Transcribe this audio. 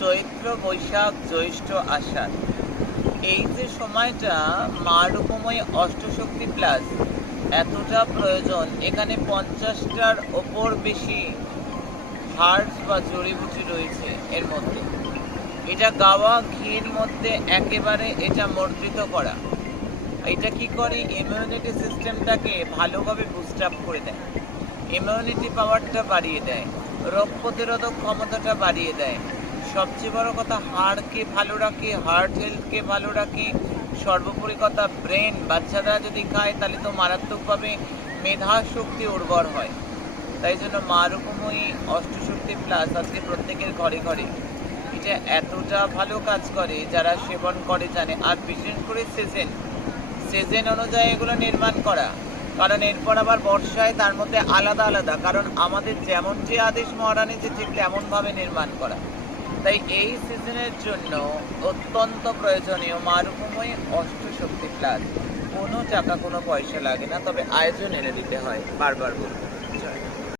চৈত্র, বৈশাখ, জ্যৈষ্ঠ, আষাঢ়, এই যে সময়টা মা রূপময়ী অষ্টশক্তি প্লাস এতটা প্রয়োজন। এখানে 50টার ওপর বেশি হার্বস বা জড়িবুটি রয়েছে এর মধ্যে। এটা গাওয়া ঘির মধ্যে একেবারে এটা মর্জিত করা। এটা কি করে, ইমিউনিটি সিস্টেমটাকে ভালোভাবে বুস্ট আপ করে দেয়, ইমিউনিটি পাওয়ারটা বাড়িয়ে দেয়, রোগ প্রতিরোধক ক্ষমতাটা বাড়িয়ে দেয়। সবচেয়ে বড় কথা, হাড়কে ভালো রাখে, হার্ট হেলথকে ভালো রাখে। সর্বোপরি কথা, ব্রেন, বাচ্চারা যদি খায় তাহলে তো মারাত্মকভাবে মেধা শক্তি উর্বর হয়। তাই জন্য মা রূপময়ী অষ্টশক্তি প্লাস আজকে প্রত্যেকের ঘরে ঘরে এটা এতটা ভালো কাজ করে, যারা সেবন করে জানে। আর বিশেষ করে সিজন অনুযায়ী এগুলো নির্মাণ করা, কারণ এরপর আবার বর্ষায় তার মধ্যে আলাদা আলাদা, কারণ আমাদের যেমন যে আদেশ মহারানী যে ঠিক তেমনভাবে নির্মাণ করা। তাই এই সিজনের জন্য অত্যন্ত প্রয়োজনীয় মা রূপময়ী অষ্টশক্তি প্লাস। কোনো টাকা কোনো পয়সা লাগে না, তবে আয়োজন এনে দিতে হয়, বারবার বলবো।